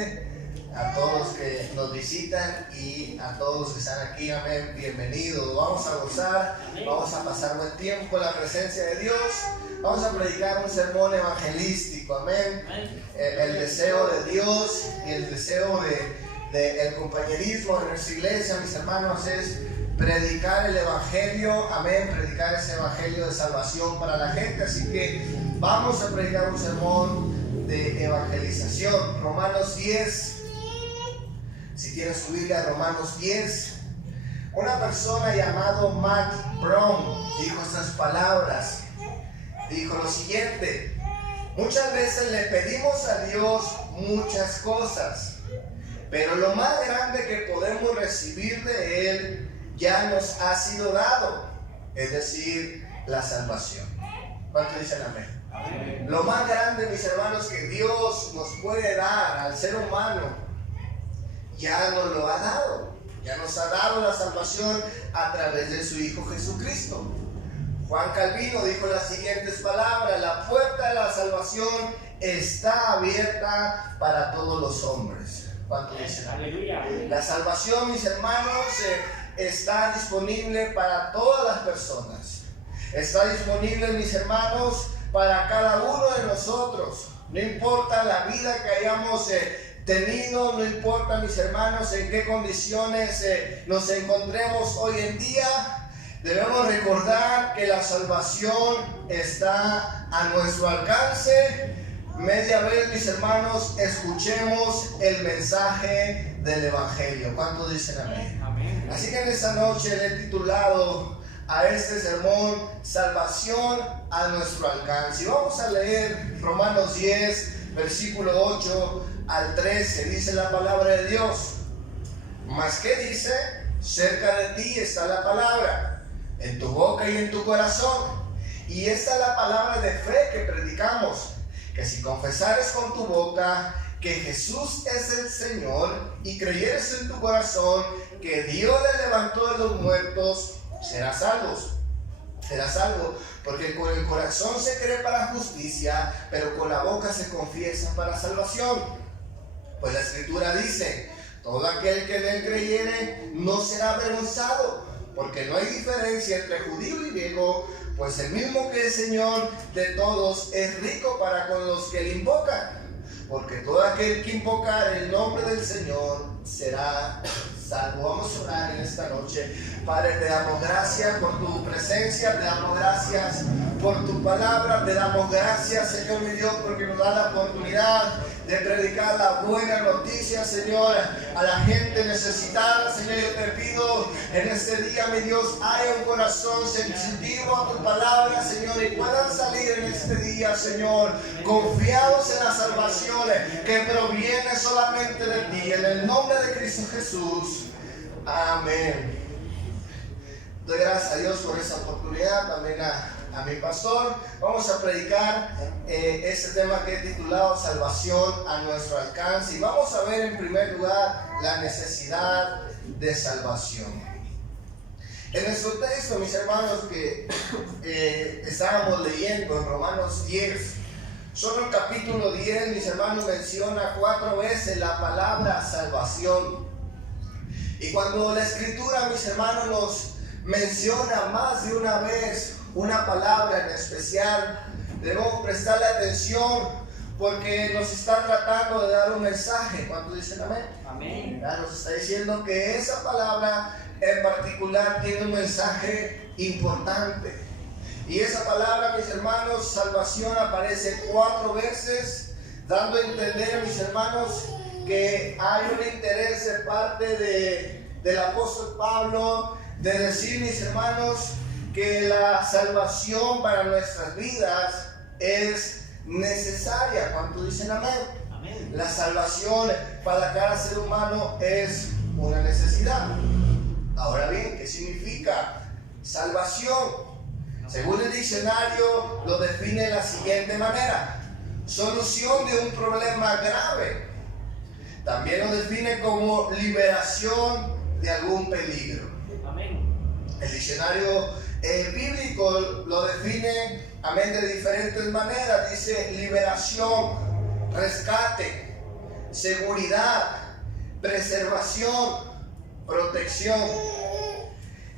bendice a todos los que nos visitan y a todos los que están aquí. Amén. Bienvenidos. Vamos a gozar, vamos a pasar buen tiempo en la presencia de Dios. Vamos a predicar un sermón evangelístico. Amén. El deseo de Dios y el deseo del compañerismo en nuestra iglesia, mis hermanos, es predicar el evangelio. Amén. Predicar ese evangelio de salvación para la gente. Así que vamos a predicar un sermón de evangelización. Romanos 10. Si tienen su Biblia, Romanos 10. Una persona llamado Matt Brown dijo estas palabras. Dijo lo siguiente: muchas veces le pedimos a Dios muchas cosas, pero lo más grande que podemos recibir de Él ya nos ha sido dado, es decir, la salvación. ¿Cuántos dicen amén? Amén. Lo más grande, mis hermanos, que Dios nos puede dar al ser humano, ya nos lo ha dado. Ya nos ha dado la salvación a través de su Hijo Jesucristo. Juan Calvino dijo las siguientes palabras: la puerta de la salvación está abierta para todos los hombres. ¿Cuánto dicen? Aleluya. La salvación, mis hermanos, está disponible para todas las personas. Está disponible, mis hermanos, para cada uno de nosotros. No importa la vida que hayamos tenido, no importa, mis hermanos, en qué condiciones nos encontremos hoy en día, debemos recordar que la salvación está a nuestro alcance. Media vez, mis hermanos, escuchemos el mensaje del evangelio. ¿Cuántos dicen amén? Amén. Así que en esta noche le he titulado a este sermón: salvación a nuestro alcance. Y vamos a leer Romanos 10, versículo 8 al 13. Dice la palabra de Dios: ¿mas qué dice? Cerca de ti está la palabra, en tu boca y en tu corazón. Y esta es la palabra de fe que predicamos, que si confesares con tu boca que Jesús es el Señor y creyeres en tu corazón que Dios le levantó de los muertos, serás salvo. Serás salvo, porque con el corazón se cree para justicia, pero con la boca se confiesa para salvación. Pues la Escritura dice: todo aquel que en él creyere no será avergonzado, porque no hay diferencia entre judío y griego, pues el mismo que es Señor de todos es rico para con los que le invocan. Porque todo aquel que invocar el nombre del Señor será salvo. Vamos a orar en esta noche. Padre, te damos gracias por tu presencia, te damos gracias por tu palabra, te damos gracias, Señor mi Dios, porque nos da la oportunidad de predicar la buena noticia, Señor, a la gente necesitada. Señor, yo te pido en este día, mi Dios, haya un corazón sensitivo a tu palabra, Señor, y puedan salir en este día, Señor, confiados en la salvación que proviene solamente de ti, en el nombre de Cristo Jesús. Amén. Doy gracias a Dios por esta oportunidad, también a mi pastor. Vamos a predicar este tema que he titulado salvación a nuestro alcance, y vamos a ver en primer lugar la necesidad de salvación. En nuestro texto, mis hermanos, que estábamos leyendo en Romanos 10, solo el capítulo 10, mis hermanos, menciona 4 veces la palabra salvación. Y cuando la Escritura, mis hermanos, nos menciona más de una vez una palabra en especial, debemos prestarle atención, porque nos está tratando de dar un mensaje. ¿Cuántos dicen amén? Amén. Nos está diciendo que esa palabra en particular tiene un mensaje importante. Y esa palabra, mis hermanos, salvación, aparece 4 veces, dando a entender, mis hermanos, que hay un interés de parte del apóstol Pablo de decir, mis hermanos, que la salvación para nuestras vidas es necesaria. ¿Cuántos dicen amén? Amén. La salvación para cada ser humano es una necesidad. Ahora bien, ¿qué significa salvación? Según el diccionario, lo define de la siguiente manera: solución de un problema grave. También lo define como liberación de algún peligro. Amén. El diccionario bíblico lo define, amén, de diferentes maneras. Dice liberación, rescate, seguridad, preservación, protección.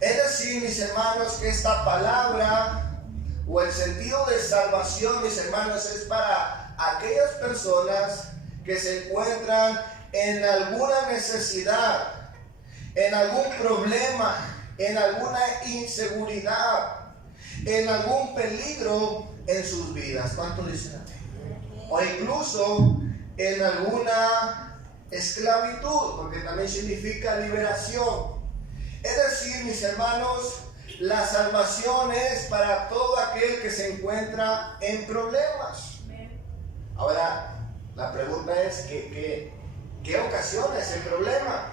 Es decir, mis hermanos, que esta palabra o el sentido de salvación, mis hermanos, es para aquellas personas que se encuentran en alguna necesidad, en algún problema, en alguna inseguridad, en algún peligro en sus vidas. ¿Cuánto dicen amén? O incluso en alguna esclavitud, porque también significa liberación. Es decir, mis hermanos, la salvación es para todo aquel que se encuentra en problemas. Ahora, la pregunta es, ¿qué ocasiona ese problema?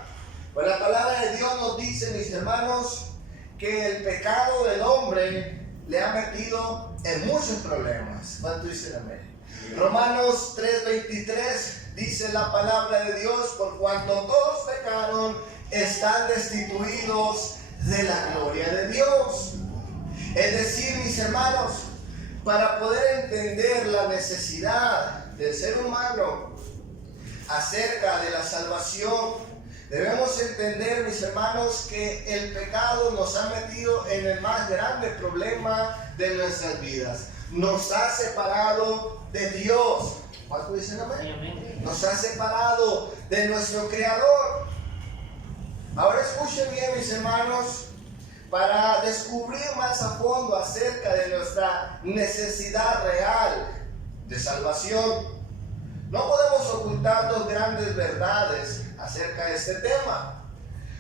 Pues la palabra de Dios nos dice, mis hermanos, que el pecado del hombre le ha metido en muchos problemas. ¿Cuánto dicen amén? Romanos 3:23 dice la palabra de Dios: por cuanto todos pecaron, están destituidos de la gloria de Dios. Es decir, mis hermanos, para poder entender la necesidad del ser humano acerca de la salvación, debemos entender, mis hermanos, que el pecado nos ha metido en el más grande problema de nuestras vidas. Nos ha separado de Dios. ¿Cuánto dicen amén? Nos ha separado de nuestro Creador. Ahora escuchen bien, mis hermanos, para descubrir más a fondo acerca de nuestra necesidad real de salvación. No podemos ocultar dos grandes verdades acerca de este tema.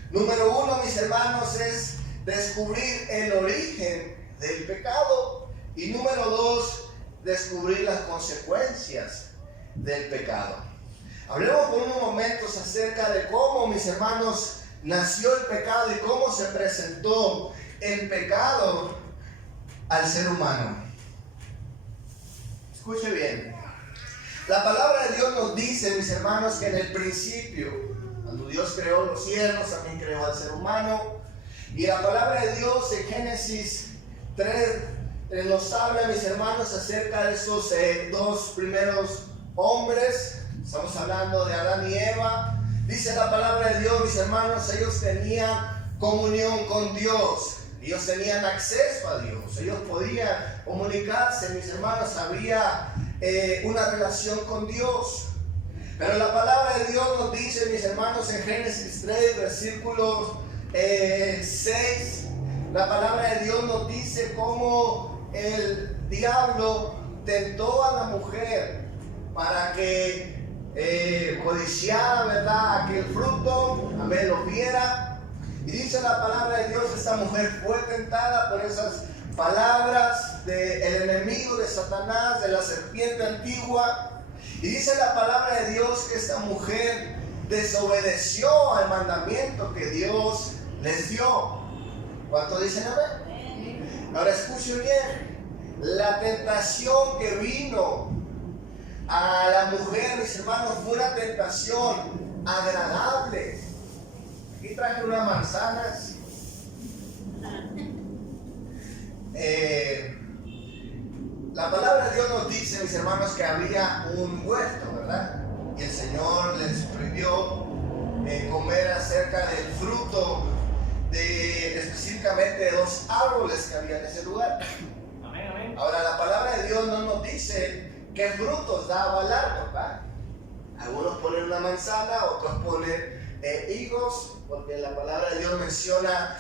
Número uno, mis hermanos, es descubrir el origen del pecado. Y número dos, descubrir las consecuencias del pecado. Hablemos por unos momentos acerca de cómo, mis hermanos, nació el pecado y cómo se presentó el pecado al ser humano. Escuche bien. La palabra de Dios nos dice, mis hermanos, que en el principio, cuando Dios creó los cielos, también creó al ser humano. Y la palabra de Dios en Génesis 3 nos habla, mis hermanos, acerca de esos dos primeros hombres. Estamos hablando de Adán y Eva. Dice la palabra de Dios, mis hermanos, ellos tenían comunión con Dios. Ellos tenían acceso a Dios. Ellos podían comunicarse, mis hermanos. Había una relación con Dios. Pero la palabra de Dios nos dice, mis hermanos, en Génesis 3, versículo 6, la palabra de Dios nos dice cómo el diablo tentó a la mujer para que codiciara, ¿verdad?, aquel fruto, amén, lo viera. Y dice la palabra de Dios, esta mujer fue tentada por esas palabras del enemigo, de Satanás, de la serpiente antigua. Y dice la palabra de Dios que esta mujer desobedeció al mandamiento que Dios les dio. ¿Cuánto dicen amén? Ahora escuchen bien. La tentación que vino a la mujer, mis hermanos, fue una tentación agradable. Aquí traje unas manzanas. La palabra de Dios nos dice, mis hermanos, que había un huerto, ¿verdad? Y el Señor les prohibió comer acerca del fruto específicamente de dos árboles que había en ese lugar. Amén, amén. Ahora, la palabra de Dios no nos dice qué frutos daba el árbol, ¿verdad? Algunos ponen una manzana, otros ponen higos, porque la palabra de Dios menciona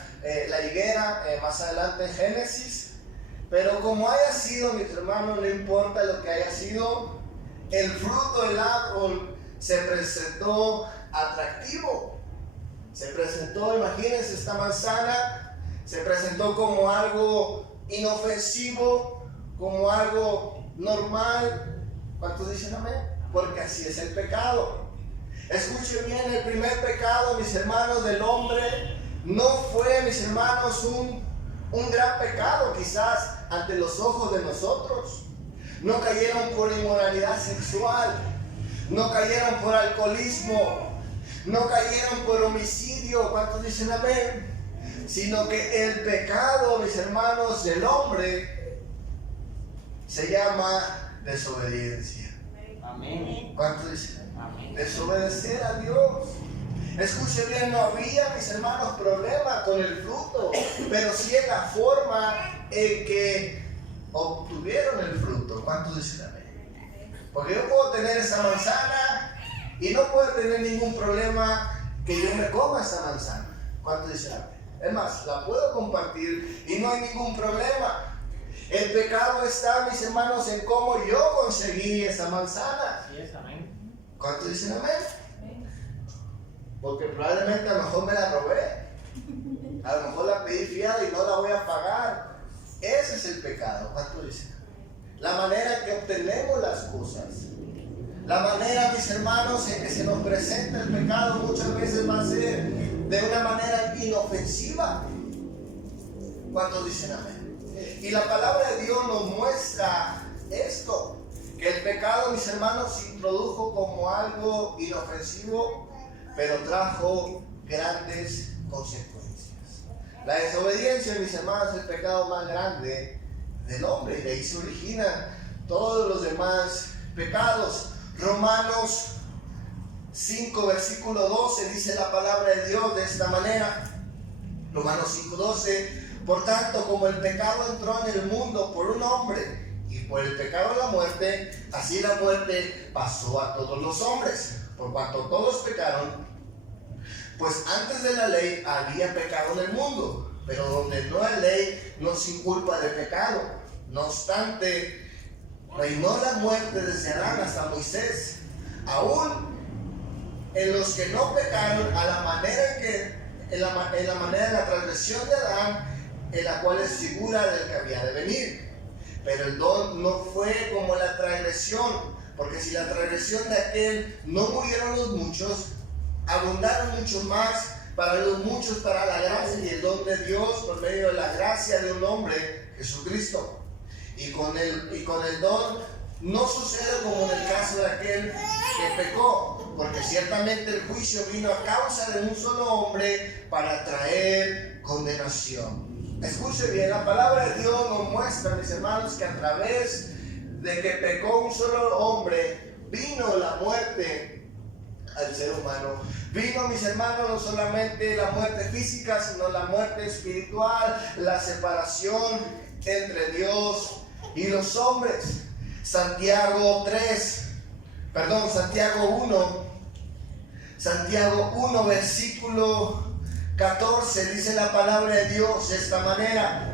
la higuera más adelante en Génesis. Pero como haya sido, mis hermanos, no importa lo que haya sido, el fruto del árbol se presentó atractivo. Se presentó, imagínense, esta manzana se presentó como algo inofensivo, como algo normal. ¿Cuántos dicen amén? Porque así es el pecado. Escuchen bien, el primer pecado, mis hermanos, del hombre no fue, mis hermanos, un gran pecado quizás ante los ojos de nosotros. No cayeron por inmoralidad sexual, no cayeron por alcoholismo, no cayeron por homicidio. ¿Cuántos dicen amén? Sino que el pecado, mis hermanos, del hombre se llama desobediencia. Amén. ¿Cuántos dicen amén? Desobedecer a Dios. Escuche bien, no había, mis hermanos, problema con el fruto, pero sí en la forma en que obtuvieron el fruto. ¿Cuántos dicen amén? Porque yo puedo tener esa manzana y no puedo tener ningún problema que yo me coma esa manzana. ¿Cuántos dicen amén? Es más, la puedo compartir y no hay ningún problema. El pecado está, mis hermanos, en cómo yo conseguí esa manzana. Así es, amén. ¿Cuántos dicen amén? Porque probablemente a lo mejor me la robé. A lo mejor la pedí fiada y no la voy a pagar. Ese es el pecado. ¿Cuántos dicen amén? La manera en que obtenemos las cosas. La manera, mis hermanos, en que se nos presenta el pecado muchas veces va a ser de una manera inofensiva. ¿Cuántos dicen amén? Y la palabra de Dios nos muestra esto, que el pecado, mis hermanos, se introdujo como algo inofensivo, pero trajo grandes consecuencias. La desobediencia, mis hermanos, es el pecado más grande del hombre, y de ahí se originan todos los demás pecados. Romanos 5, versículo 12, dice la palabra de Dios de esta manera. Romanos 5, 12. Por tanto, como el pecado entró en el mundo por un hombre, y por el pecado la muerte, así la muerte pasó a todos los hombres, por cuanto todos pecaron. Pues antes de la ley había pecado en el mundo, pero donde no hay ley no sin culpa de pecado. No obstante, reinó la muerte desde Adán hasta Moisés, aún en los que no pecaron, a la manera en la manera de la transgresión de Adán, en la cual es figura del que había de venir. Pero el don no fue como la transgresión, porque si la transgresión de aquel no murieron los muchos, abundaron mucho más para los muchos, para la gracia y el don de Dios por medio de la gracia de un hombre, Jesucristo. Y con el don no sucede como en el caso de aquel que pecó, porque ciertamente el juicio vino a causa de un solo hombre para traer condenación. Escuche bien, la palabra de Dios nos muestra, mis hermanos, que a través de que pecó un solo hombre, vino la muerte al ser humano. Vino, mis hermanos, no solamente la muerte física, sino la muerte espiritual, la separación entre Dios y los hombres. Santiago 1, versículo 14, dice la palabra de Dios de esta manera: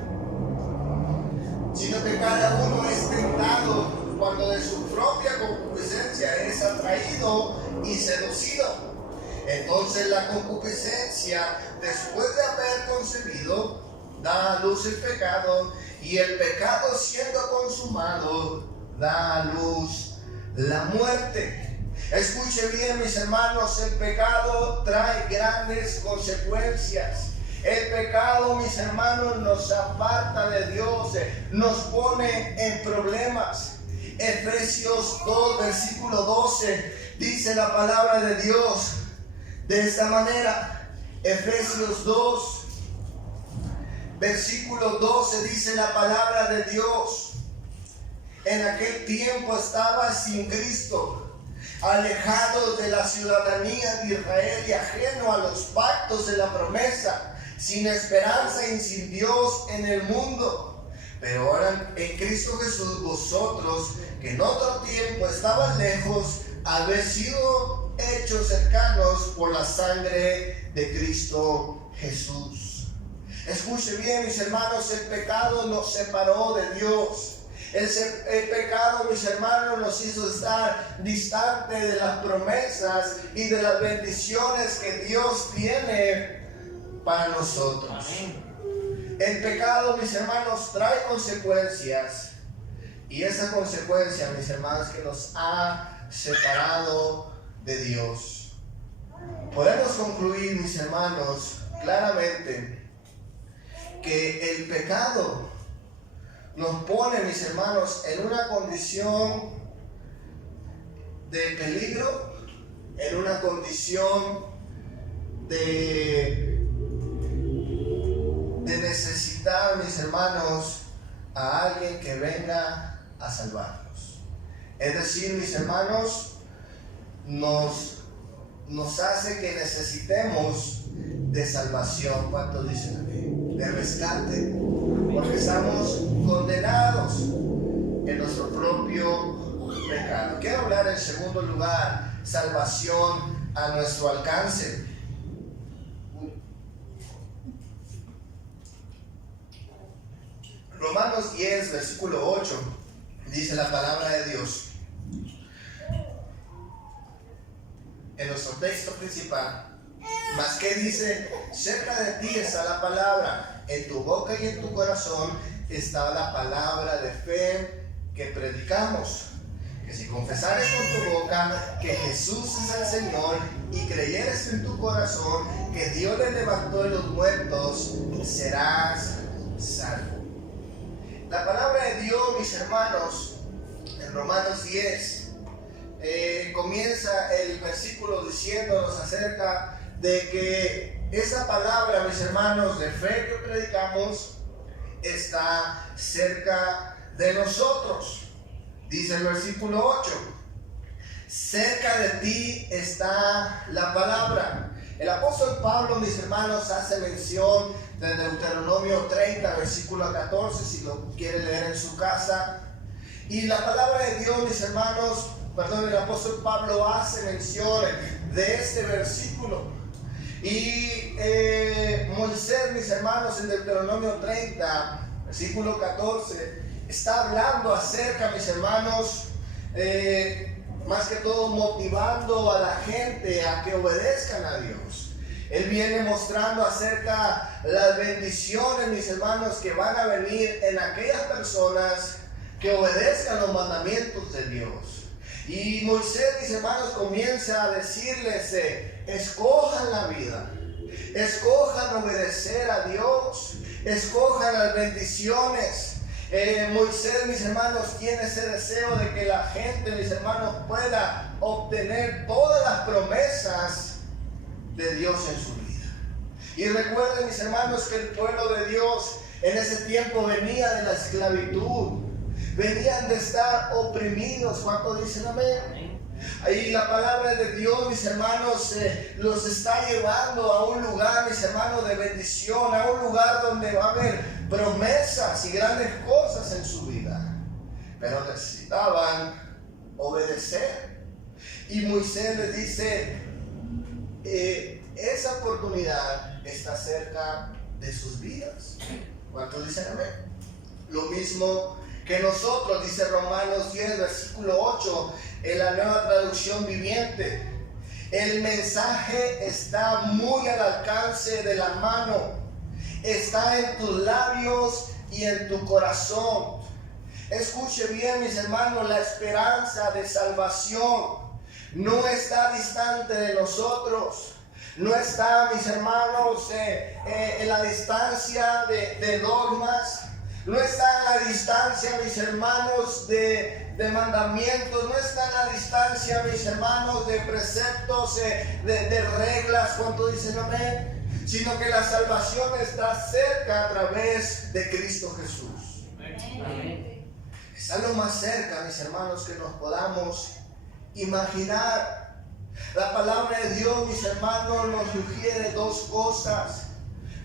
sino que cada uno es tentado cuando de su propia concupiscencia es atraído y seducido. Entonces la concupiscencia, después de haber concebido, da a luz el pecado, y el pecado, siendo consumado, da a luz la muerte. Escuche bien, mis hermanos, el pecado trae grandes consecuencias. El pecado, mis hermanos, nos aparta de Dios, nos pone en problemas. Efesios 2, versículo 12, dice la palabra de Dios de esta manera. Efesios 2, versículo 12, dice la palabra de Dios: en aquel tiempo estaba sin Cristo, alejados de la ciudadanía de Israel y ajeno a los pactos de la promesa, sin esperanza y sin Dios en el mundo. Pero ahora en Cristo Jesús, vosotros que en otro tiempo estaban lejos, habéis sido hechos cercanos por la sangre de Cristo Jesús. Escuche bien, mis hermanos, el pecado nos separó de Dios. El pecado, mis hermanos, nos hizo estar distante de las promesas y de las bendiciones que Dios tiene para nosotros. Amén. El pecado, mis hermanos, trae consecuencias, y esa consecuencia, mis hermanos, que nos ha separado de Dios. Podemos concluir, mis hermanos, claramente que el pecado nos pone, mis hermanos, en una condición de peligro, en una condición de necesitar, mis hermanos, a alguien que venga a salvarnos. Es decir, mis hermanos, nos hace que necesitemos de salvación. ¿Cuántos dicen amén? De rescate, porque estamos condenados en nuestro propio pecado. Quiero hablar en segundo lugar, salvación a nuestro alcance. Romanos 10, versículo 8, dice la palabra de Dios. En nuestro texto principal, mas que dice: cerca de ti está la palabra, en tu boca y en tu corazón está la palabra de fe que predicamos. Que si confesares con tu boca que Jesús es el Señor y creyeres en tu corazón que Dios le levantó de los muertos, serás salvo. La palabra de Dios, mis hermanos, en Romanos 10, comienza el versículo diciéndonos acerca de que esa palabra, mis hermanos, de fe que predicamos, está cerca de nosotros. Dice el versículo 8: cerca de ti está la palabra. El apóstol Pablo, mis hermanos, hace mención de Deuteronomio 30, versículo 14, si lo quiere leer en su casa. Y la palabra de Dios, mis hermanos, el apóstol Pablo hace mención de este versículo. Y Moisés, mis hermanos, en Deuteronomio 30, versículo 14, está hablando acerca, mis hermanos, más que todo motivando a la gente a que obedezcan a Dios. Él viene mostrando acerca de las bendiciones, mis hermanos, que van a venir en aquellas personas que obedezcan los mandamientos de Dios. Y Moisés, mis hermanos, comienza a decirles: escojan la vida, escojan obedecer a Dios, escojan las bendiciones. Moisés, mis hermanos, tiene ese deseo de que la gente, mis hermanos, pueda obtener todas las promesas de Dios en su vida. Y recuerden, mis hermanos, que el pueblo de Dios en ese tiempo venía de la esclavitud, venían de estar oprimidos. ¿Cuántos dicen amén? Ahí la palabra de Dios, mis hermanos, los está llevando a un lugar, mis hermanos, de bendición, a un lugar donde va a haber promesas y grandes cosas en su vida. Pero necesitaban obedecer. Y Moisés les dice: esa oportunidad está cerca de sus vidas. ¿Cuántos dicen amén? Lo mismo que nosotros, dice Romanos 10, versículo 8, en la Nueva Traducción Viviente. El mensaje está muy al alcance de la mano, está en tus labios y en tu corazón. Escuche bien, mis hermanos, la esperanza de salvación no está distante de nosotros. No está, mis hermanos, en la distancia de dogmas. No está en la distancia, mis hermanos, de mandamientos. No está en la distancia, mis hermanos, de preceptos, de reglas. ¿Cuánto dicen amén? Sino que la salvación está cerca a través de Cristo Jesús. Amén. Está lo más cerca, mis hermanos, que nos podamos imaginar. La palabra de Dios, mis hermanos, nos sugiere dos cosas.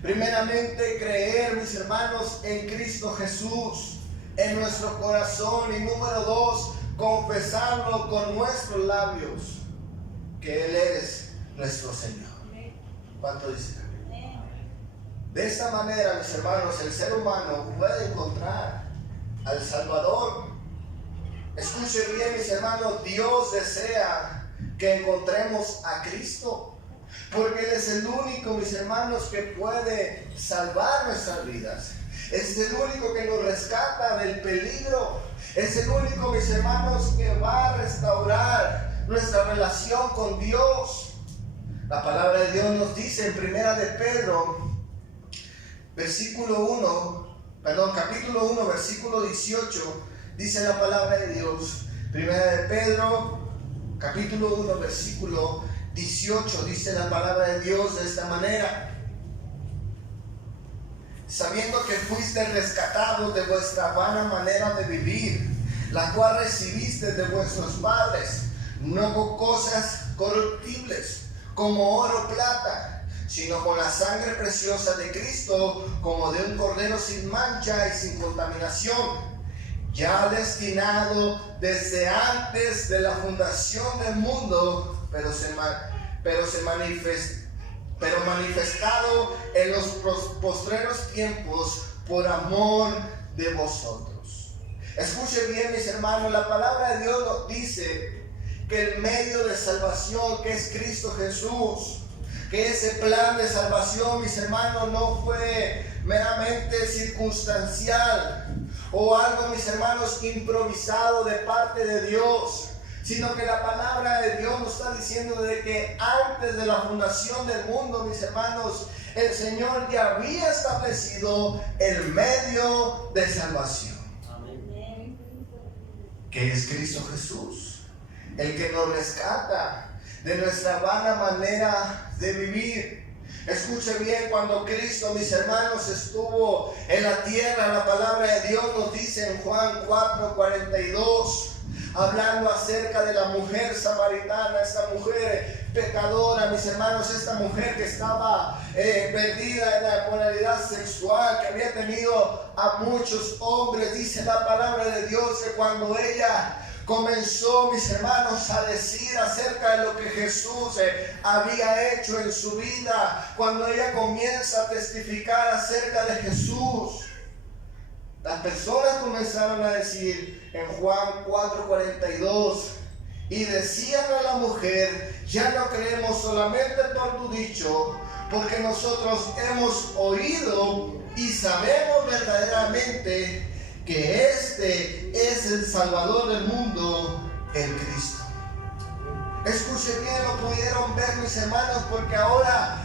Primeramente, creer, mis hermanos, en Cristo Jesús, en nuestro corazón. Y número dos, confesarlo con nuestros labios, que Él es nuestro Señor. ¿Cuánto dicen? De esta manera, mis hermanos, el ser humano puede encontrar al Salvador. Escuchen bien, mis hermanos, Dios desea que encontremos a Cristo. Porque Él es el único, mis hermanos, que puede salvar nuestras vidas. Es el único que nos rescata del peligro. Es el único, mis hermanos, que va a restaurar nuestra relación con Dios. La palabra de Dios nos dice en Primera de Pedro, capítulo 1, versículo 18, dice la palabra de Dios. Primera de Pedro, capítulo 1, versículo 18, dice la palabra de Dios de esta manera: sabiendo que fuiste rescatados de vuestra vana manera de vivir, la cual recibiste de vuestros padres, no con cosas corruptibles, como oro o plata, sino con la sangre preciosa de Cristo, como de un cordero sin mancha y sin contaminación, ya destinado desde antes de la fundación del mundo, pero manifestado en los postreros tiempos por amor de vosotros. Escuche bien, mis hermanos, la palabra de Dios nos dice que el medio de salvación, que es Cristo Jesús, que ese plan de salvación, mis hermanos, no fue meramente circunstancial o algo, mis hermanos, improvisado de parte de Dios, sino que la palabra de Dios nos está diciendo de que antes de la fundación del mundo, mis hermanos, el Señor ya había establecido el medio de salvación. Amén. Que es Cristo Jesús, el que nos rescata de nuestra vana manera de vivir. Escuche bien, cuando Cristo, mis hermanos, estuvo en la tierra, la palabra de Dios nos dice en Juan 4:42, hablando acerca de la mujer samaritana, esta mujer pecadora, mis hermanos, esta mujer que estaba perdida en la moralidad sexual, que había tenido a muchos hombres. Dice la palabra de Dios que cuando ella comenzó, mis hermanos, a decir acerca de lo que Jesús había hecho en su vida, cuando ella comienza a testificar acerca de Jesús, las personas comenzaron a decir en Juan 4:42, y decían a la mujer: ya no creemos solamente por tu dicho, porque nosotros hemos oído y sabemos verdaderamente que este es el Salvador del mundo, el Cristo. Escuche bien, lo pudieron ver, mis hermanos, porque ahora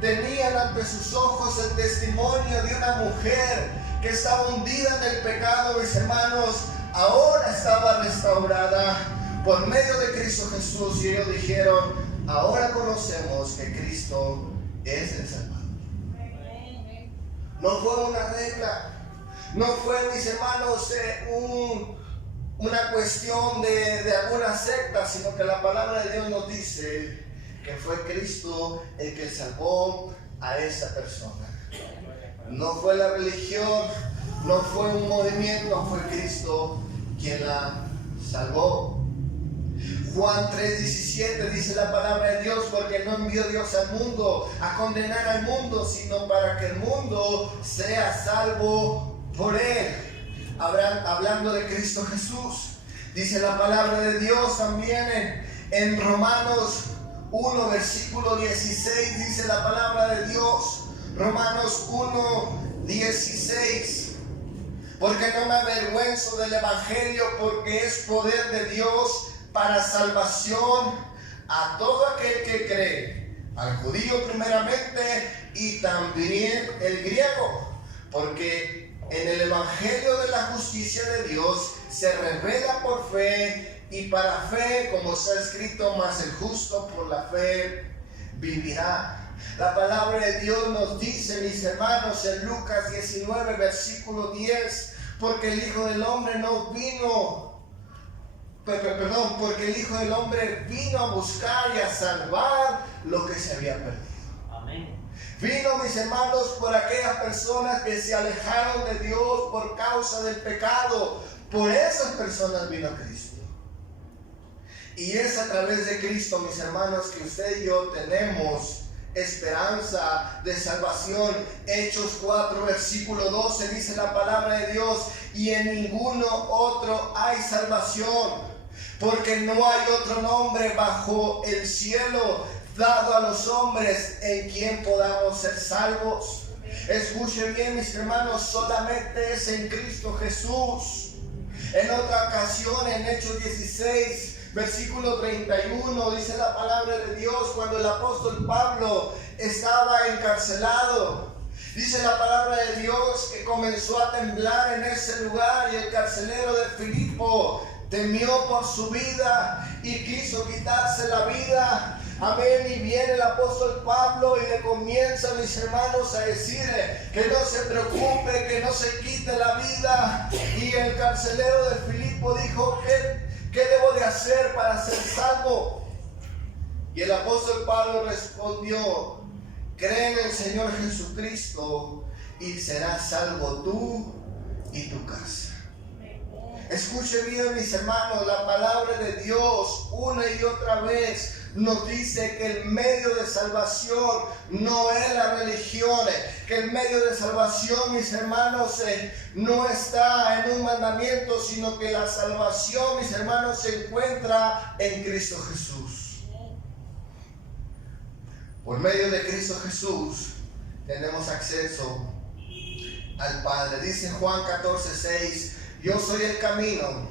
tenían ante sus ojos el testimonio de una mujer que estaba hundida en el pecado, mis hermanos. Ahora estaba restaurada por medio de Cristo Jesús, y ellos dijeron: ahora conocemos que Cristo es el Salvador. No fue una regla, no fue, mis hermanos, una cuestión de alguna secta, sino que la palabra de Dios nos dice que fue Cristo el que salvó a esa persona. No fue la religión, no fue un movimiento, fue Cristo quien la salvó. Juan 3:17 dice la palabra de Dios: porque no envió Dios al mundo a condenar al mundo, sino para que el mundo sea salvo por él. Hablando de Cristo Jesús, dice la palabra de Dios también en Romanos 1 versículo 16, dice la palabra de Dios, Romanos 1:16, porque no me avergüenzo del evangelio, porque es poder de Dios para salvación a todo aquel que cree, al judío primeramente y también el griego, porque en el evangelio de la justicia de Dios se revela por fe, y para fe, como está escrito, mas el justo por la fe vivirá. La palabra de Dios nos dice, mis hermanos, en Lucas 19 versículo 10, porque el Hijo del Hombre no vino, porque el Hijo del Hombre vino a buscar y a salvar lo que se había perdido. Amén. Vino, mis hermanos, por aquellas personas que se alejaron de Dios por causa del pecado. Por esas personas vino Cristo. Y es a través de Cristo, mis hermanos, que usted y yo tenemos esperanza de salvación. Hechos 4 versículo 12 dice la palabra de Dios: y en ninguno otro hay salvación, porque no hay otro nombre bajo el cielo dado a los hombres en quien podamos ser salvos. Escuche bien, mis hermanos, solamente es en Cristo Jesús. En otra ocasión, en Hechos 16 versículo 31, dice la palabra de Dios, cuando el apóstol Pablo estaba encarcelado, dice la palabra de Dios que comenzó a temblar en ese lugar, y el carcelero de Filipo temió por su vida y quiso quitarse la vida. Amén. Y viene el apóstol Pablo y le comienza, mis hermanos, a decir que no se preocupe, que no se quite la vida. Y el carcelero de Filipo dijo: ¿Qué debo de hacer para ser salvo? Y el apóstol Pablo respondió: cree en el Señor Jesucristo y serás salvo tú y tu casa. Escuche bien, mis hermanos, la palabra de Dios una y otra vez nos dice que el medio de salvación no es las religiones, que el medio de salvación, mis hermanos, no está en un mandamiento, sino que la salvación, mis hermanos, se encuentra en Cristo Jesús. Por medio de Cristo Jesús tenemos acceso al Padre. Dice Juan 14:6: yo soy el camino,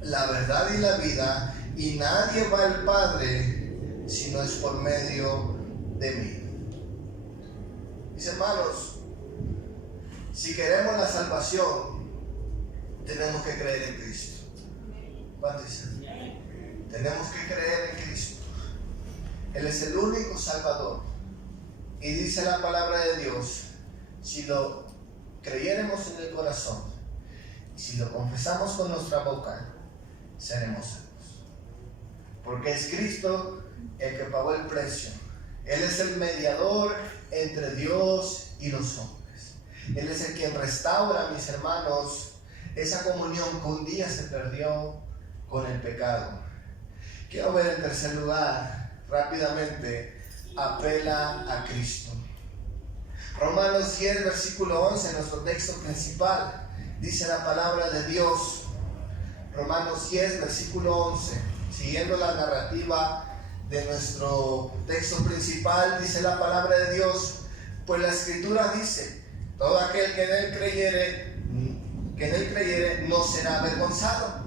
la verdad y la vida, y nadie va al Padre si no es por medio de mí. Mis hermanos, si queremos la salvación, tenemos que creer en Cristo. ¿Cuánto dicen? Tenemos que creer en Cristo. Él es el único Salvador. Y dice la palabra de Dios: si lo creyéremos en el corazón, si lo confesamos con nuestra boca, seremos salvos. Porque es Cristo el que pagó el precio. Él es el mediador entre Dios y los hombres. Él es el quien restaura, mis hermanos, esa comunión que un día se perdió con el pecado. Quiero ver en tercer lugar, rápidamente, apela a Cristo. Romanos 10, versículo 11, nuestro texto principal. Dice la palabra de Dios, Romanos 10, versículo 11, siguiendo la narrativa de nuestro texto principal, dice la palabra de Dios: pues la Escritura dice, todo aquel que en él creyere no será avergonzado,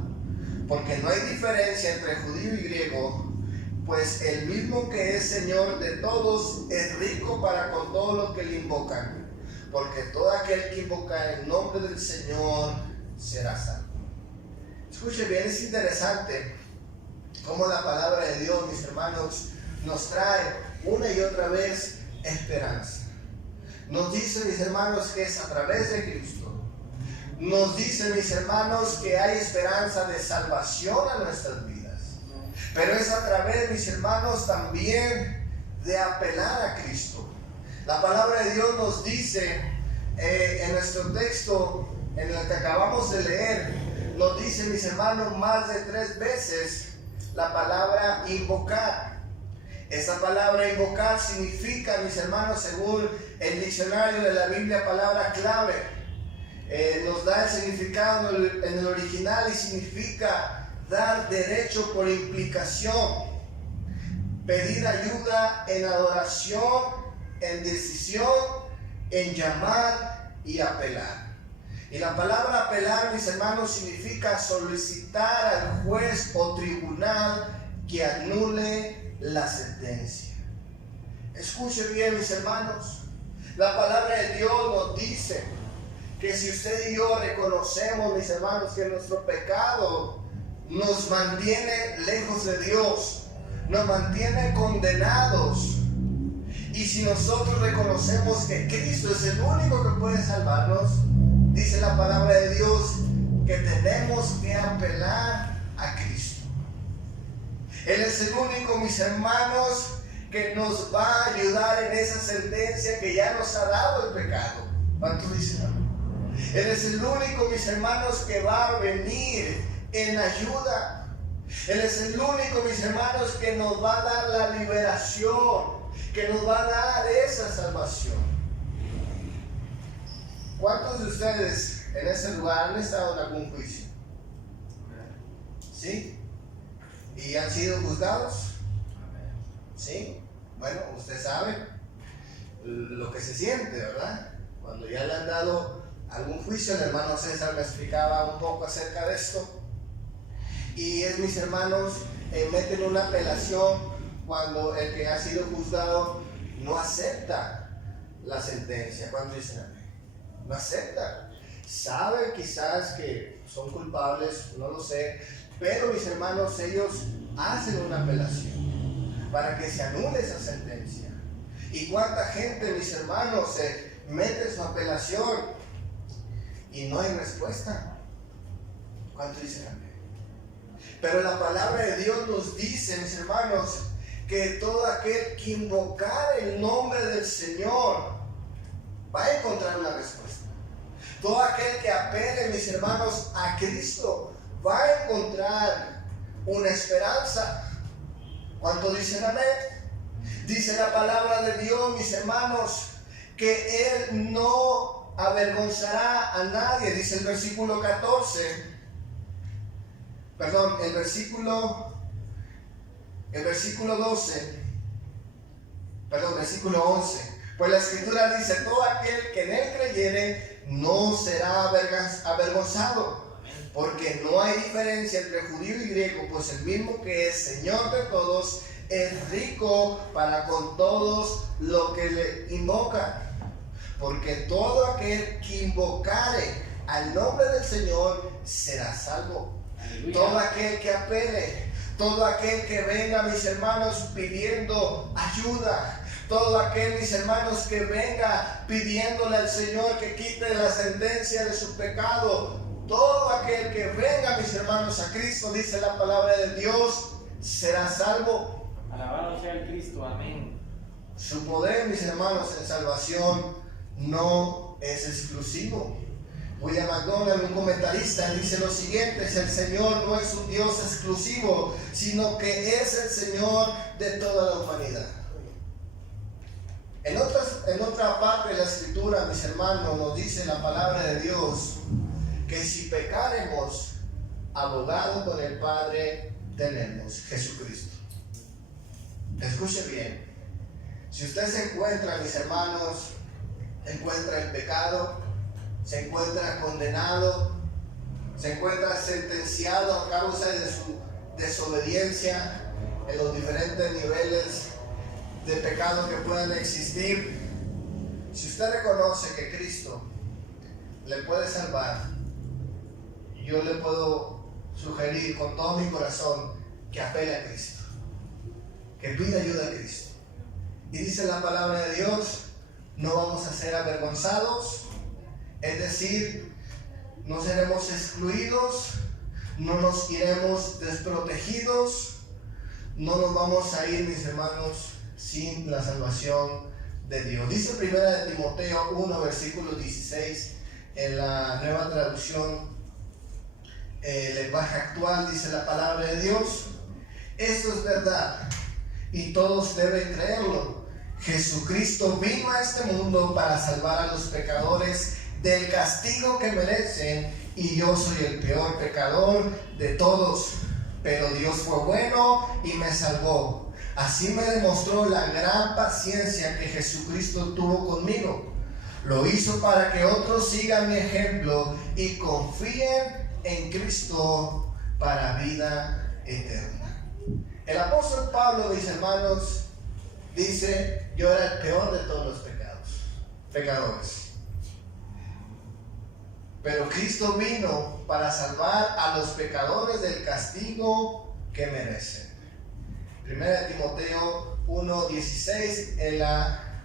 porque no hay diferencia entre judío y griego, pues el mismo que es Señor de todos es rico para con todos los que le invocan. Porque todo aquel que invoca el nombre del Señor será salvo. Escuche bien, es interesante cómo la palabra de Dios, mis hermanos, nos trae una y otra vez esperanza. Nos dice, mis hermanos, que es a través de Cristo. Nos dice, mis hermanos, que hay esperanza de salvación a nuestras vidas. Pero es a través, mis hermanos, también de apelar a Cristo. La palabra de Dios nos dice en nuestro texto, en el que acabamos de leer, nos dice, mis hermanos, más de 3 veces la palabra invocar. Esta palabra invocar significa, mis hermanos, según el diccionario de la Biblia, palabra clave. Nos da el significado en el original y significa dar derecho por implicación, pedir ayuda en adoración, en decisión, en llamar y apelar. Y la palabra apelar, mis hermanos, significa solicitar al juez o tribunal que anule la sentencia. Escuche bien, mis hermanos, la palabra de Dios nos dice que si usted y yo reconocemos, mis hermanos, que nuestro pecado nos mantiene lejos de Dios, nos mantiene condenados, y si nosotros reconocemos que Cristo es el único que puede salvarnos, dice la palabra de Dios que tenemos que apelar a Cristo. Él es el único, mis hermanos, que nos va a ayudar en esa sentencia que ya nos ha dado el pecado. ¿Cuántos dicen amén? Él es el único, mis hermanos, que va a venir en ayuda. Él es el único, mis hermanos, que nos va a dar la liberación, que nos va a dar esa salvación. ¿Cuántos de ustedes en ese lugar han estado en algún juicio? ¿Sí? ¿Y han sido juzgados? ¿Sí? Bueno, usted sabe lo que se siente, ¿verdad? Cuando ya le han dado algún juicio, el hermano César me explicaba un poco acerca de esto. Y es, mis hermanos, meten una apelación cuando el que ha sido juzgado no acepta la sentencia. ¿Cuánto dicen amén? No acepta. Sabe quizás que son culpables, no lo sé, pero, mis hermanos, ellos hacen una apelación para que se anule esa sentencia. ¿Y cuánta gente, mis hermanos, se mete su apelación y no hay respuesta? ¿Cuánto dicen amén? Pero la palabra de Dios nos dice, mis hermanos, que todo aquel que invocar el nombre del Señor va a encontrar una respuesta. Todo aquel que apele, mis hermanos, a Cristo va a encontrar una esperanza. ¿Cuánto dicen amén? Dice la palabra de Dios, mis hermanos, que Él no avergonzará a nadie. Dice el versículo 14. Perdón, el versículo 12. Perdón, versículo 11. Pues la Escritura dice: todo aquel que en Él creyere no será avergonzado. Porque no hay diferencia entre judío y griego, pues el mismo que es Señor de todos es rico para con todos los que le invocan. Porque todo aquel que invocare al nombre del Señor será salvo. Aleluya. Todo aquel que apele, todo aquel que venga, mis hermanos, pidiendo ayuda, todo aquel, mis hermanos, que venga pidiéndole al Señor que quite la sentencia de su pecado, todo aquel que venga, mis hermanos, a Cristo, dice la palabra de Dios, será salvo. Alabado sea el Cristo, amén. Su poder, mis hermanos, en salvación no es exclusivo. William MacDonald, un comentarista, dice lo siguiente: el Señor no es un Dios exclusivo, sino que es el Señor de toda la humanidad. En otra parte de la Escritura, mis hermanos, nos dice la palabra de Dios que si pecaremos, abogado con el Padre tenemos, Jesucristo. Escuche bien. Si usted se encuentra, mis hermanos, encuentra el pecado, se encuentra condenado, se encuentra sentenciado a causa de su desobediencia en los diferentes niveles de pecado que puedan existir, si usted reconoce que Cristo le puede salvar, yo le puedo sugerir con todo mi corazón que apele a Cristo, que pida ayuda a Cristo. Y dice la palabra de Dios: no vamos a ser avergonzados, es decir, no seremos excluidos, no nos iremos desprotegidos, no nos vamos a ir, mis hermanos, sin la salvación de Dios. Dice 1 Timoteo 1, versículo 16, en la Nueva Traducción lenguaje actual, dice la palabra de Dios: esto es verdad y todos deben creerlo. Jesucristo vino a este mundo para salvar a los pecadores del castigo que merecen, y yo soy el peor pecador de todos, pero Dios fue bueno y me salvó. Así me demostró la gran paciencia que Jesucristo tuvo conmigo. Lo hizo para que otros sigan mi ejemplo y confíen en Cristo para vida eterna. El apóstol Pablo, mis hermanos, dice: yo era el peor de todos los pecadores. Pero Cristo vino para salvar a los pecadores del castigo que merecen. 1 Timoteo 1:16, en la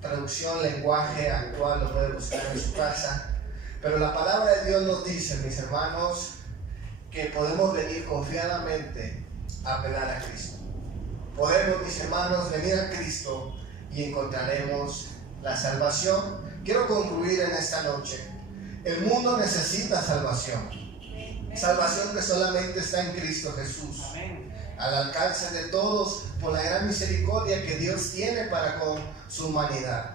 traducción lenguaje actual, lo puede buscar en su casa. Pero la palabra de Dios nos dice, mis hermanos, que podemos venir confiadamente a apelar a Cristo. Podemos, mis hermanos, venir a Cristo y encontraremos la salvación. Quiero concluir en esta noche. El mundo necesita salvación. Salvación que solamente está en Cristo Jesús. Al alcance de todos por la gran misericordia que Dios tiene para con su humanidad.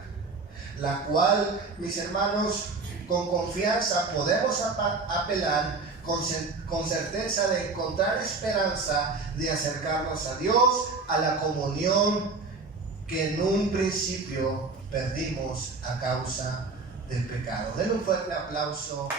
La cual, mis hermanos, con confianza podemos apelar, con certeza de encontrar esperanza, de acercarnos a Dios, a la comunión que en un principio perdimos a causa del pecado. Denle un fuerte aplauso